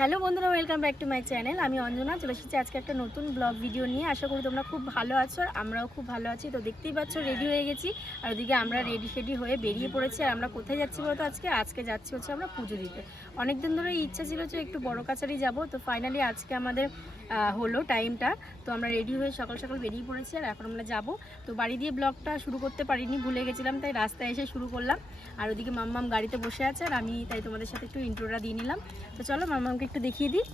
Hello বন্ধুরা, welcome back to my channel. আমি অঞ্জনা চলে এসেছি আজকে একটা নতুন ব্লগ ভিডিও নিয়ে। আশা করি তোমরা খুব ভালো আছো আর আমরাও খুব ভালো আছি। তো দেখতেই পাচ্ছ রেডি হয়ে গেছি আর ওদিকে আমরা রেডি হয়ে বেরিয়ে পড়েছি। আর আমরা কোথায় যাচ্ছি বলতো আজকে যাচ্ছি হচ্ছে আমরা পুজো দিতে। অনেক দিন ধরে ইচ্ছা ছিল যে একটু বড় কাছারি যাব, তো ফাইনালি আজকে আমাদের হলো টাইমটা। তো আমরা রেডি হয়ে সকাল সকাল বেরিয়ে পড়েছি আর এখন আমরা যাব। তো বাড়ি দিয়ে ব্লগটা শুরু করতে পারিনি, ভুলে গেছিলাম, তাই রাস্তায় এসে শুরু করলাম। আর ওদিকে মাম্মাম গাড়িতে বসে আছে আর আমি তাই তোমাদের সাথে একটু ইন্ট্রোটা দিয়ে নিলাম। তো চলো মাম্মামকে একটু দেখিয়ে দিই।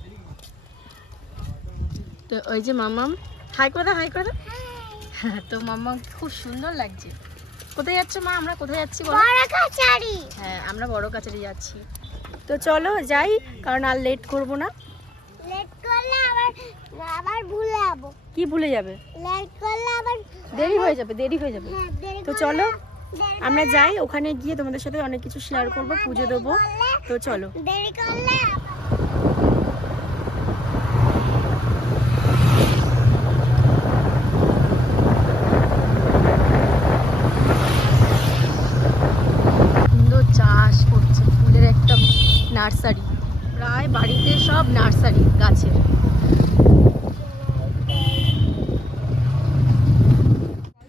তো ওই যে মাম্মাম, হাই করে দাও, হাই করে দাও। তো মাম্মাম খুব সুন্দর লাগছে। কোথায় যাচ্ছ মা? আমরা কোথায় যাচ্ছি বলো? বড় কাছারি। হ্যাঁ, আমরা বড় কাছারি যাচ্ছি। তো চলো যাই, কারণ আর লেট করব না। লেট করলে আবার ভুলে যাব। কি ভুলে যাবে? লেট করলে আবার দেরি হয়ে যাবে, দেরি হয়ে যাবে। হ্যাঁ, দেরি তো করলে চলো দেরি আমরা যাই, ওখানে গিয়ে তোমাদের সাথে অনেক কিছু শেয়ার করব, পুজো দেবো। তো চলো। দেরি করলে সুন্দর চাষ করছে, ফুলের একটা নার্সারি, প্রায় বাড়িতে সব নার্সারি গাছের।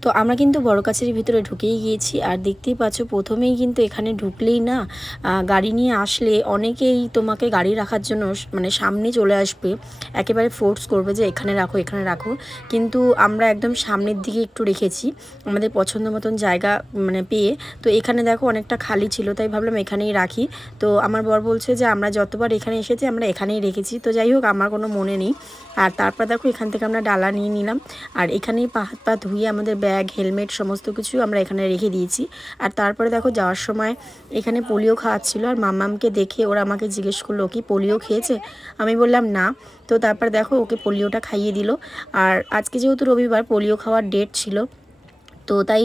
তো আমরা কিন্তু বড় কাছারির ভিতরে ঢুকেই গিয়েছি আর দেখতেই পাচ্ছ প্রথমেই কিন্তু এখানে ঢুকলেই না গাড়ি নিয়ে আসলে অনেকেই তোমাকে গাড়ি রাখার জন্য মানে সামনে চলে আসবে, একেবারে ফোর্স করবে যে এখানে রাখো এখানে রাখো। কিন্তু আমরা একদম সামনের দিকে একটু রেখেছি আমাদের পছন্দ মতন জায়গা মানে পেয়ে। তো এখানে দেখো অনেকটা খালি ছিল, তাই ভাবলাম এখানেই রাখি। তো আমার বর বলছে যে আমরা যতবার এখানে এসেছি আমরা এখানেই রেখেছি। তো যাই হোক, আমার কোনো মনে নেই। আর তারপর দেখো এখান থেকে আমরা ডালা নিয়ে নিলাম আর এখানেই হাত পা ধুয়ে আমাদের ব্যাগ হেলমেট সমস্ত কিছু আমরা এখানে রেখে দিয়েছি। আর তারপরে দেখো যাওয়ার সময় এখানে পোলিও খাওয়াচ্ছিল আর মাম্মামকে দেখে ওরা আমাকে জিজ্ঞেস করলো কি পোলিও খেয়েছে। আমি বললাম না। তো তারপর দেখো ওকে পোলিওটা খাইয়ে দিল। আর আজকে যেহেতু রবিবার পোলিও খাওয়ার ডেট ছিল, তো তাই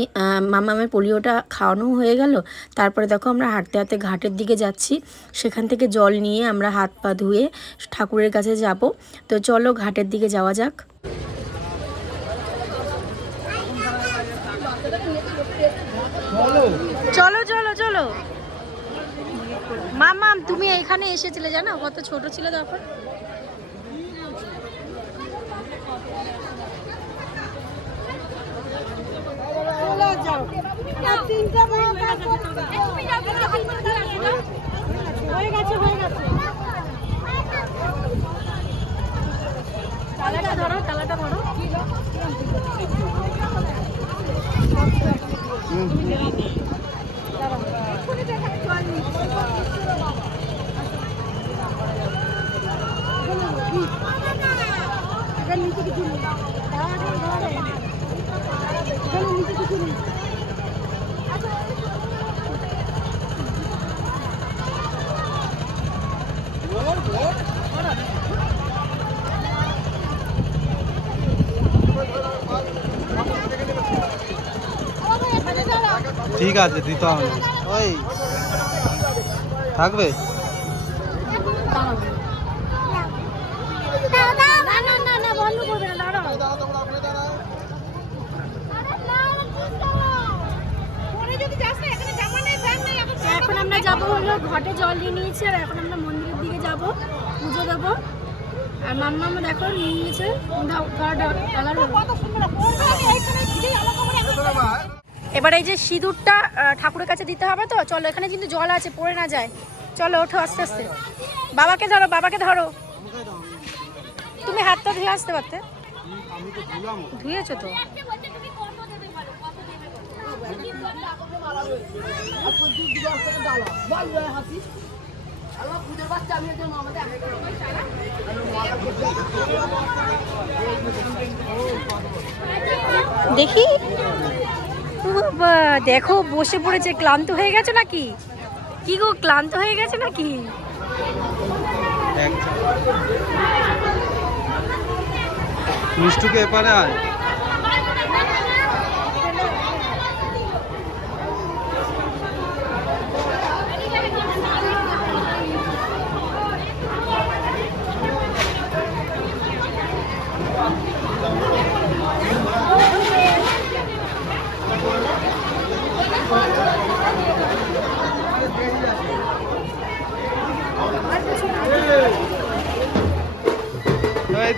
মামামের পোলিওটা খাওয়ানো হয়ে গেল। তারপরে দেখো আমরা হাঁটতে হাঁটতে ঘাটের দিকে যাচ্ছি, সেখান থেকে জল নিয়ে আমরা হাত পা ধুয়ে ঠাকুরের কাছে যাব। তো চলো ঘাটের দিকে যাওয়া যাক। চলো চলো চলো। মামাম তুমি এখানে এসেছিলে জানো, কত ছোট ছিল তখন। তালাটা ধরো, তালাটা ধরো। ঠিক আছে, দিতে হবে ওই থাকবে। এখন আমরা যাবো হলো ঘাটে জল নিয়ে নিয়েছি আর এখন আমরা মন্দিরের দিকে যাব, পুজো দেবো। আর মাম্মা দেখো নিয়ে নিয়েছে। এবার এই যে সিঁদুরটা ঠাকুরের কাছে দিতে হবে। তো চলো, এখানে কিন্তু জল আছে, পড়ে না যায়। চলো ওঠো আস্তে আস্তে। বাবাকে ধরো, বাবাকে ধরো। তুমি হাতটা ধুয়ে আসতে পারতে। ধুয়েছো তো। দেখি দেখো বসে পড়েছে। ক্লান্ত হয়ে গেছে নাকি? কি গো, ক্লান্ত হয়ে গেছে নাকি? মিষ্টুকে এপারে আয়।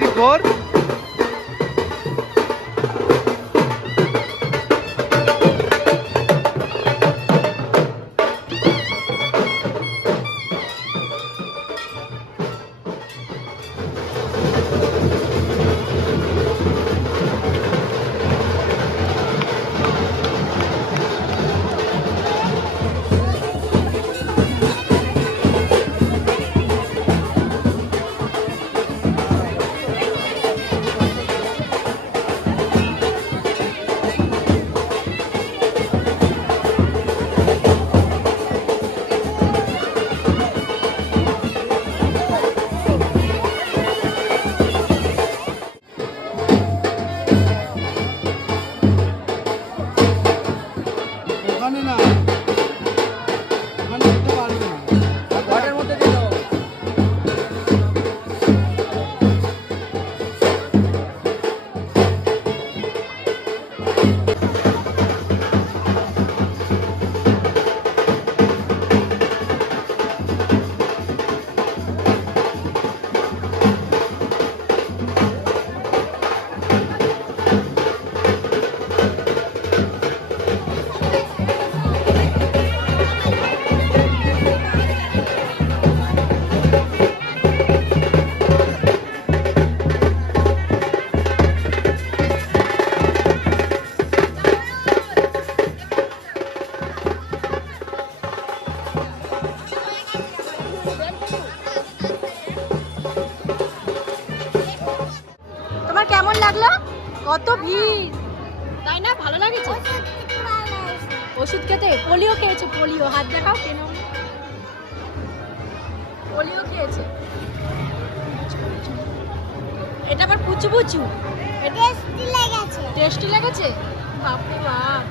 তুই কর। ওখানে না, ওখানে দিতে পারবে না। ঘরের মধ্যে দিয়ে দাও। তোমার কেমন লাগলো? কত ভিড়, তাই না? ভালো লাগেছে? ওষুধ খেতে? পোলিও খেয়েছে? পোলিও হাত দেখাও, কেন? পোলিও খেয়েছে। এটা আবার পুচু পুচু, টেস্টি লেগেছে। টেস্টি লেগেছে? বাপরে বাপ।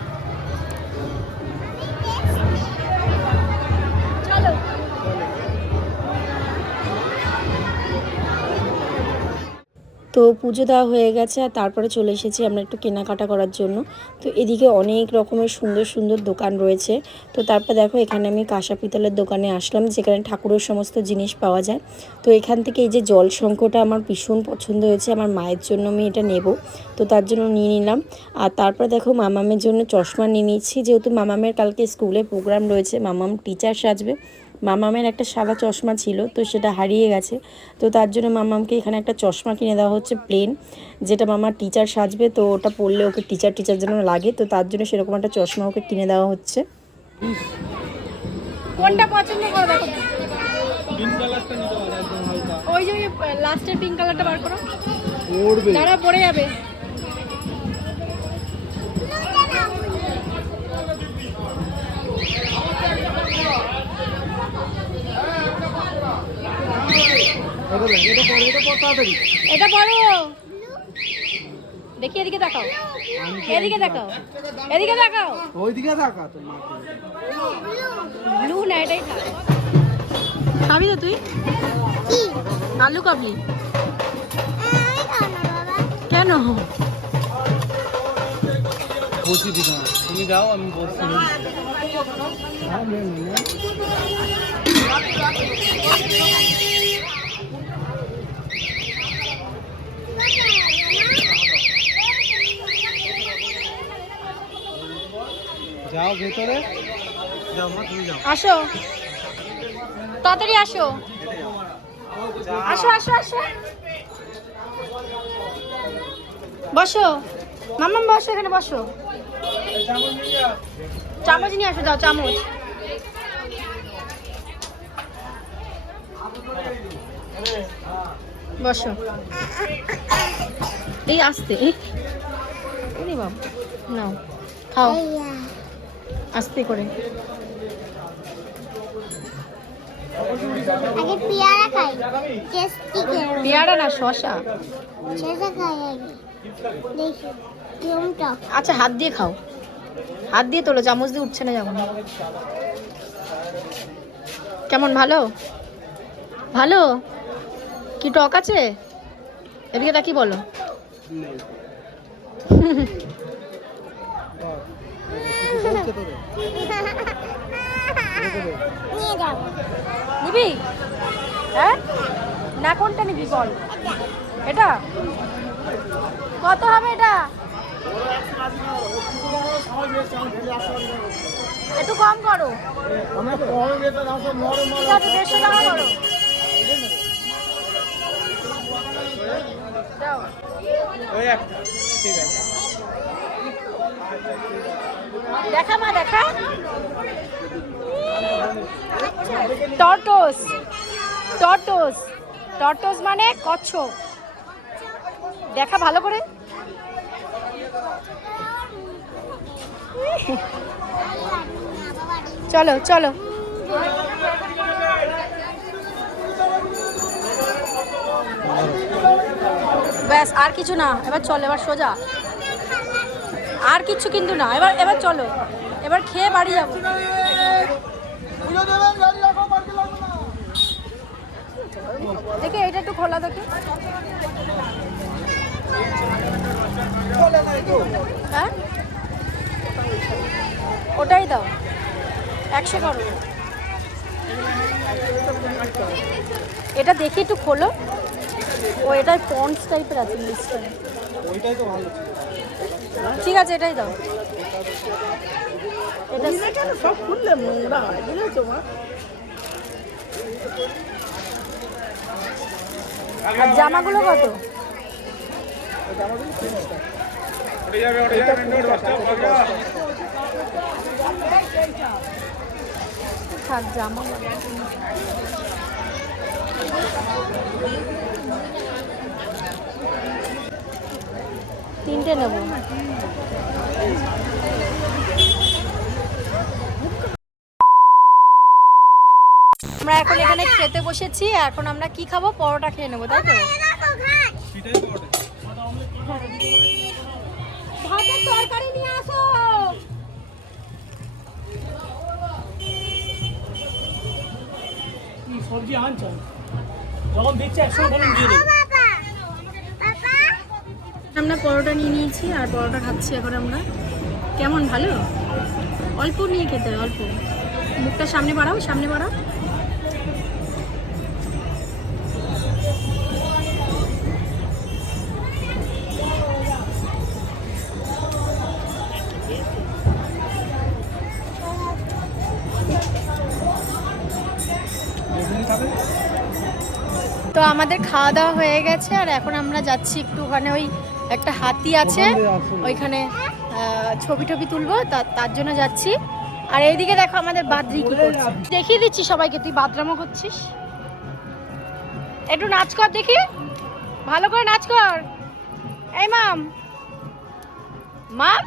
চলো। তো পুজো দেওয়া হয়ে গেছে আর তারপরে চলে এসেছি আমরা একটু কেনাকাটা করার জন্য। তো এদিকে অনেক রকমের সুন্দর সুন্দর দোকান রয়েছে। তো তারপর দেখো এখানে আমি কাঁসা পিতলের দোকানে আসলাম, যেখানে ঠাকুরের সমস্ত জিনিস পাওয়া যায়। তো এখান থেকে এই যে জল শঙ্খটা আমার ভীষণ পছন্দ হয়েছে, আমার মায়ের জন্য আমি এটা নেব, তো তার জন্য নিয়ে নিলাম। আর তারপর দেখো মামামের জন্য চশমা নিয়ে নিচ্ছি, যেহেতু মামামের কালকে স্কুলে প্রোগ্রাম রয়েছে, মামাম টিচার সাজবে। মামামের একটা সাদা চশমা ছিল, তো সেটা হারিয়ে গেছে, তো তার জন্য মামামকে এখানে একটা চশমা কিনে দেওয়া হচ্ছে প্লেন, যেটা মামার টিচার সাজবে, তো ওটা পরলে ওকে টিচার যেন লাগে, তো তার জন্য সেরকম একটা চশমা ওকে কিনে দেওয়া হচ্ছে। কোনটা পছন্দ করো দেখো? পিঙ্ক কালারটা নিতে পারো, একদম হালকা। ওই যে লাস্টের পিঙ্ক কালারটা বার করো, পড়বে। দাঁড়া পড়ে যাবে। এটা পড়ো, দেখি এদিকে তাকাও, এদিকে তাকাও, এদিকে তাকাও। ওইদিকে তাকা তো। ব্লু না, এটাই থাক। খাবি তো তুই? আলু কাবলি? কেন? বসি দিকে তুমি যাও, আমি বসছি। যাও ভেতরে যাও, মা তুমি যাও। আসো তাড়াতাড়ি আসো, আসো আসো আসো, বসো মাম্মাম, বসো এখানে বসো। চামচ নিয়ে আসো, যাও চামচ। বসো, এই আস্তে, এই বাবা নাও খাও আস্তে করে। আগে পেয়ারা খাই, টেস্টি পেয়ারা না, শশা। শসা খাই আগে, দেখি কেমনটা। আচ্ছা হাত দিয়ে খাও, হাত দিয়ে তোলো, চামচ দিয়ে উঠছে না যখন। কেমন? ভালো? ভালো? কি টক আছে? এদিকে তা কি বলো? নিয়ে যাবো। নিবি? হ্যাঁ না কোনটা নিবি বল? এটা কত হবে? এটা একটু কম করো। ঠিক আছে 150 টাকা করো। দাও। দেখা মা দেখা। টর্টোস, টর্টোস, টর্টোস মানে কচ্ছপ। দেখা ভালো করে। চলো চলো। ব্যাস আর কিছু না, এবার চলো, এবার সোজা। আর কিছু কিন্তু না, এবার এবার চলো, এবার খেয়ে বাড়ি যাবো। দেখে এটা একটু খোলা দেখে। হ্যাঁ ওটাই দাও, 100 করো। এটা দেখি একটু খোলো। ও এটা পন্ডস টাইপের আছে লিস্টটা। ওইটাই তো ভালো ছিল। ঠিক আছে এটাই দাও। এটা সব খুললে নোংরা হয় বুঝেছো মা। আর জামাগুলো কত? থাক জামা তিনটে নেব। আমরা এখন এখানে খেতে বসেছি। এখন আমরা কি খাবো? পরোটা খেয়ে নেবো, তাই তো? ভাতের তরকারি নিয়ে আসো। সবজি আনছ যখন দেখছি একশো ফলন দিয়ে দেবো। আমরা পরোটা নিয়ে নিয়েছি আর পরোটা খাচ্ছি এখন আমরা। কেমন? ভালো? অল্প নিয়ে খেতে হয়, অল্প। মুখটা সামনে বাড়াও, সামনে বাড়াও। তো আমাদের খাওয়া দাওয়া হয়ে গেছে আর এখন আমরা যাচ্ছি একটু ওখানে, ওই একটা হাতি আছে ওইখানে ছবি টবি তুলবো, তার জন্য যাচ্ছি। আর এইদিকে দেখো আমাদের বাদ্রি কি করছে, দেখিয়ে দিচ্ছি সবাইকে। তুই বাদরামো করছিস, একটু নাচ কর দেখি, ভালো করে নাচ কর। এই মাম, মাম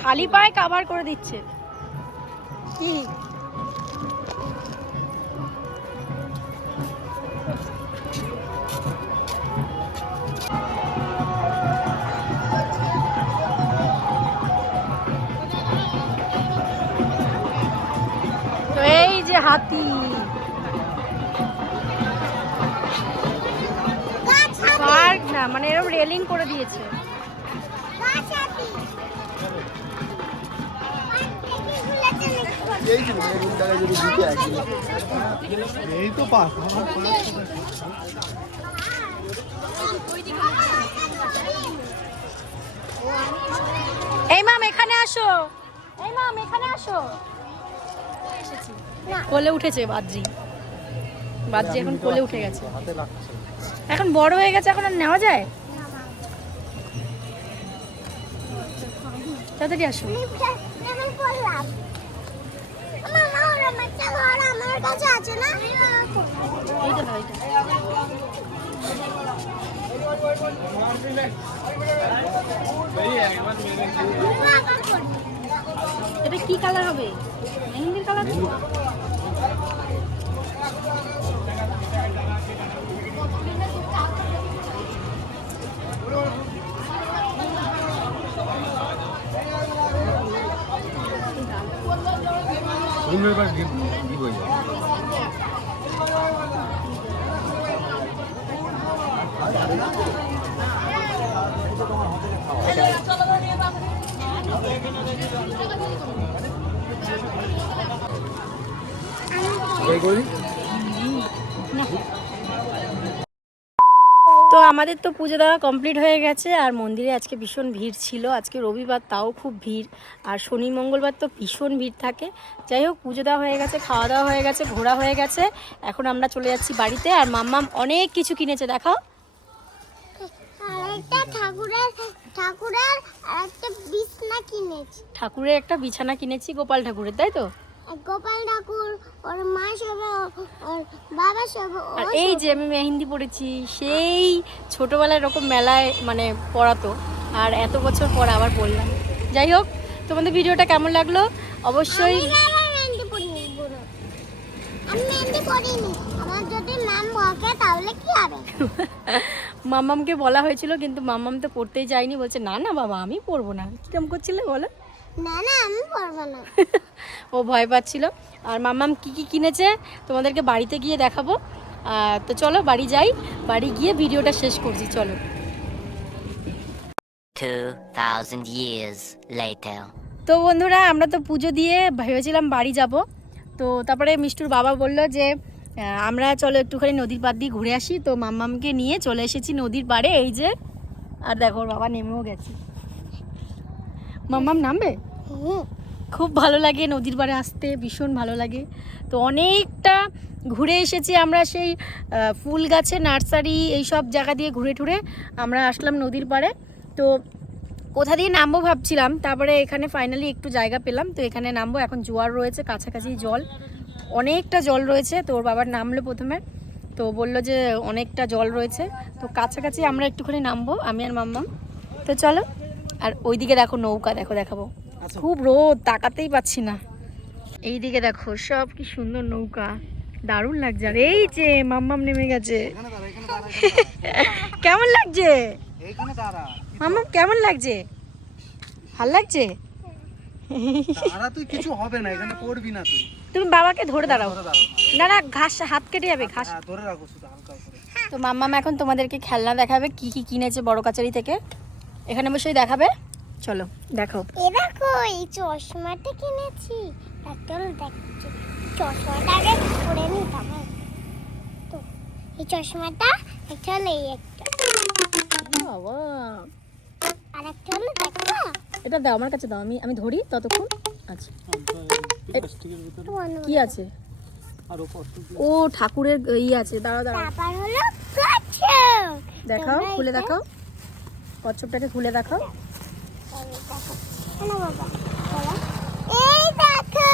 খালি পায়ে কাভার করে দিচ্ছে কি? তো এই যে হাতি, পার্ক না মানে এরকম রেলিং করে দিয়েছে। এই তো পাস। এই মাম এখানে আসো, এই মাম এখানে আসো। কোলে উঠেছে বাদ্রি, বাদ্রি এখন কোলে উঠে গেছে। এখন বড় হয়ে গেছে, এখন আর নেওয়া যায়? তাড়াতাড়ি আসো। এটা কি কালার হবে? মেহেন্দির কালার। তো আমাদের তো পুজো দেওয়া কমপ্লিট হয়ে গেছে, আর মন্দিরে আজকে ভীষণ ভিড় ছিল। আজকে রবিবার, তাও খুব ভিড়, আর শনি মঙ্গলবার তো ভীষণ ভিড় থাকে। যাই হোক, পুজো দেওয়া হয়ে গেছে, খাওয়া দাওয়া হয়ে গেছে, ঘোরা হয়ে গেছে। এখন আমরা চলে যাচ্ছি বাড়িতে। আর মাম্মাম অনেক কিছু কিনেছে, দেখাও। আরেকটা ঠাকুরের আরেকটা বিছনা কিনেছি। ঠাকুরের একটা বিছানা কিনেছি, গোপাল ঠাকুরের, তাই তো? গোপাল ঠাকুর, ওর মা সব, ওর বাবা সব। আর এই যে আমি মেহেন্দি পড়েছি, সেই ছোটোবেলায় এরকম মেলায় মানে পড়াতো, আর এত বছর পর আবার পড়লাম। যাই হোক, তোমাদের ভিডিওটা কেমন লাগলো অবশ্যই। মেহেন্দি পরিনি, আমি মেহেন্দি পরিনি। আমার যদি নাম বকে তাহলে কি হবে? মাম্মামকে বলা হয়েছিল, কিন্তু মাম্মাম তো পড়তেই যায়নি, বলছে না না বাবা আমি পড়বো না। কিরম করছিলে বলো? না না, আমি পরবো না। ও ভয় পাচ্ছিল। আর মাম্মাম কি কি কিনেছে তোমাদেরকে বাড়িতে গিয়ে দেখাবো। তো চলো বাড়ি যাই, বাড়ি গিয়ে ভিডিওটা শেষ করছি, চলো। 2000 years later. তো বন্ধুরা, আমরা তো পুজো দিয়ে ভেবেছিলাম বাড়ি যাব। তো তারপরে মিষ্টুর বাবা বললো যে আমরা চলো একটুখানি নদীর পাড় দিয়ে ঘুরে আসি। তো মাম্মামকে নিয়ে চলে এসেছি নদীর পাড়ে, এই যে। আর দেখো ওর বাবা নেমেও গেছে। মাম্মাম নামবে? খুব ভালো লাগে নদীর পাড়ে আসতে, ভীষণ ভালো লাগে। তো অনেকটা ঘুরে এসেছি আমরা, সেই ফুল গাছে নার্সারি এই সব জায়গা দিয়ে ঘুরে টুরে আমরা আসলাম নদীর পাড়ে। তো কোথা দিয়ে নামবো ভাবছিলাম, তারপরে এখানে ফাইনালি একটু জায়গা পেলাম, তো এখানে নামবো। এখন জোয়ার রয়েছে, কাছাকাছি জল, অনেকটা জল রয়েছে। তো ওর বাবার নামলো প্রথমে, তো বললো যে অনেকটা জল রয়েছে, তো কাছাকাছি আমরা একটুখানি নামবো আমি আর মাম্মাম। তো চলো। আর ওইদিকে দেখো নৌকা, দেখো দেখাবো, খুব রোদ, তাকাতেই পাচ্ছি না। এইদিকে দেখো সব কি সুন্দর নৌকা, দারুণ লাগছে। আর এই যে মাম্মাম নেমে গেছে। কেমন লাগছে এইখানে দাঁড়া। মাম্মাম, কেমন লাগছে? ভাল লাগছে? দাঁড়া, তুই কিছু হবে না, এখানে পড়বি না তুই। তুমি বাবাকে ধরে দাঁড়াও। ধরে দাঁড়াও। না না, ঘাস হাত কেটে যাবে, ঘাস। হ্যাঁ, ধরে রাখো শুধু হালকা করে। তো মাম্মাম এখন তোমাদেরকে খেলনা দেখাবে, কি কি কিনেছে বড় কাচারি থেকে, এখানে বসেই দেখাবে। চলো দেখো। এ দেখো, এই চশমাটা কিনেছি। চলো দেখছি, চশমাটা আগে পরে নিতাম। তো এই চশমাটা একটা হলো, এই একটা, বাবা, আর একটা হলো দেখো। এটা দাও আমার কাছে, দাও, আমি ধরি ততক্ষণ। আচ্ছা, কি আছে? ও ঠাকুরের আছে, দাঁড়াও দাঁড়াও, তারপর হলো কচ্ছপ। দেখাও, তোমরা খুলে এটা- দেখাও, কচ্ছপটাকে খুলে দেখাও। এই দেখো, শোনো বাবা, বলো। এই দেখো,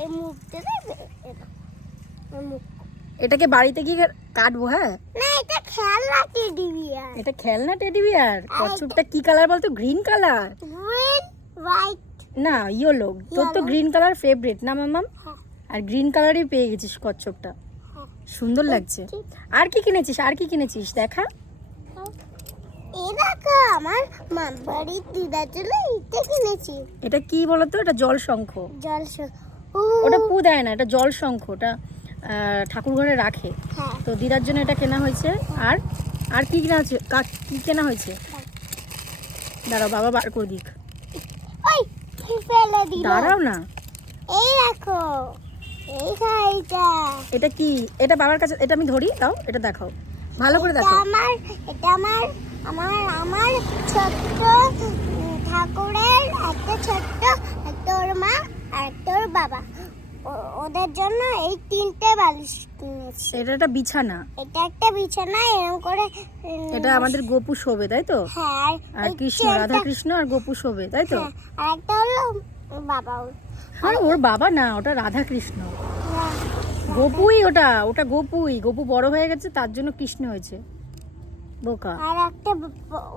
এই মুখটা দেখবে, এই দেখো, এই মুখ। এটাকে বাড়িতে গিয়ে কাটবো। হ্যাঁ, না, এটা খেলনা টেডি বিয়ার। এটা খেলনা টেডি বিয়ার। কচ্ছপটা কি কালার বলতো? Green colour green, white. না, ইয়েলো। তোর তো গ্রিন কালার ফেভারিট না মাম্মাম? হ্যাঁ। আর গ্রিন কালারই পেয়ে গেছিস কচ্ছপটা, হ্যাঁ। সুন্দর লাগছে। আর কি কিনেছিস? আর কি কিনেছিস দেখা। এই দেখো, আমার বাড়ির দিদার জন্য এটা কিনেছি। এটা কি বলতো? এটা জল শঙ্খ। জল ওটা পু দেয় না, এটা জল শঙ্খ, ওটা ঠাকুর ঘরে রাখে। হ্যাঁ, তো দিদার জন্য এটা কেনা হয়েছে। আর আর কি কেনা হয়েছে? কি কেনা হয়েছে? দাঁড়াও, বাবা বার করে দিক। ওই ফেলে দিল। দাঁড়াও না, এই দেখো, এই খাইটা। এটা কি? এটা বাবার কাছে, এটা আমি ধরি, দাও, এটা দেখাও, ভালো করে এটা দেখো। আমার, এটা আমার ছোট্ট ঠাকুরের একটা ছোট্ট, একটা ওর মা আর একটা ওর বাবা, ওদের জন্য এই তিনটে বালিশ কিনেছি। এটা একটা বিছানা, এটা একটা বিছানা, এরকম করে। এটা আমাদের গোপু শোবে, তাই তো? হ্যাঁ, আর ওই কৃষ্ণ, চেনটা- রাধা কৃষ্ণ আর গোপু শোবে, তাই তো? হ্যাঁ, আর একটা হলো বাবা ওর। আর ওর বাবা না, ওটা রাধা কৃষ্ণ। গোপুই, ওটা ওটা গোপুই। গোপু বড় হয়ে গেছে, তার জন্য কৃষ্ণ হয়েছে, বোকা। আর একটা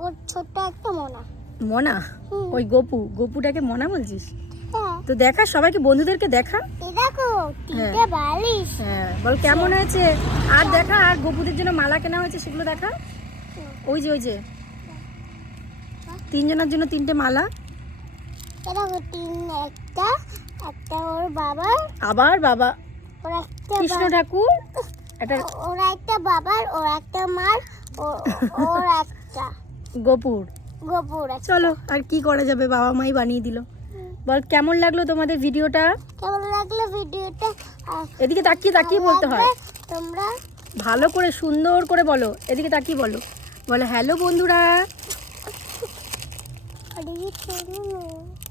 ওর ছোট্ট একটা মোনা। মনা? ওই গোপুটাকে মনা বলছিস? হ্যাঁ, তো দেখা, সবাইকে, বন্ধুদেরকে দেখা। এই দেখো, তিনটে বালিশ। হ্যাঁ, বল কেমন হয়েছে। আর দেখা, আর গোপুদের জন্য মালা কেনা হয়েছে, সেগুলো দেখা। ওই যে তিনজনের জন্য তিনটে মালা। এই দেখো, একটা একটা ওর বাবা, আবার বাবা ওর একটা কৃষ্ণ ঠাকুর, এটা ওর একটা বাবার, ওর একটা মার, ওর একটা গোপুর। গোপুর একটা। চলো, আর কি করা যাবে, বাবা মাই বানিয়ে দিল। বল কেমন লাগলো তোমাদের ভিডিওটা? কেমন লাগলো ভিডিওটা? আর এদিকে তাকিয়ে তাকিয়ে বলতে হয়। তোমরা ভালো করে সুন্দর করে বলো, এদিকে তাকিয়ে বলো, বলো হ্যালো বন্ধুরা।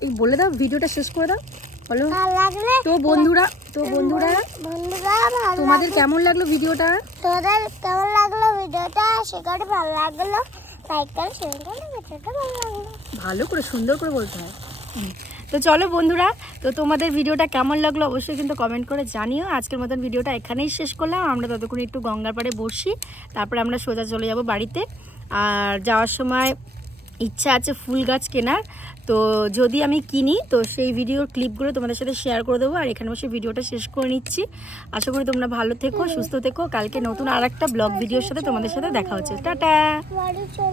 এই বলে দাও, ভিডিওটা শেষ করে দাও, বলো। ভালো লাগলে তো বন্ধুরা বন্ধুরা ভালো তোমাদের কেমন লাগলো ভিডিওটা? তোদের কেমন লাগলো ভিডিওটা সেখানে ভালো লাগলো লাইক করে শেয়ার করে ভিডিওটা ভালো লাগলো। ভালো করে সুন্দর করে বলতে হয়। তো চলো বন্ধুরা, তো তোমাদের ভিডিওটা কেমন লাগলো অবশ্যই কিন্তু কমেন্ট করে জানিও। আজকের মতন ভিডিওটা এখানেই শেষ করলাম। আমরা ততক্ষণ একটু গঙ্গার পাড়ে বসি, তারপরে আমরা সোজা চলে যাব বাড়িতে। আর যাওয়ার সময় ইচ্ছা আছে ফুল গাছ কেনার, তো যদি আমি কিনি তো সেই ভিডিওর ক্লিপগুলো তোমাদের সাথে শেয়ার করে দেবো। আর এখানে বসে ভিডিওটা শেষ করে নিচ্ছি। আশা করি তোমরা ভালো থেকো, সুস্থ থেকো। কালকে নতুন আর একটা ব্লগ ভিডিওর সাথে তোমাদের সাথে দেখা হচ্ছে। টাটা। বাড়ি চল।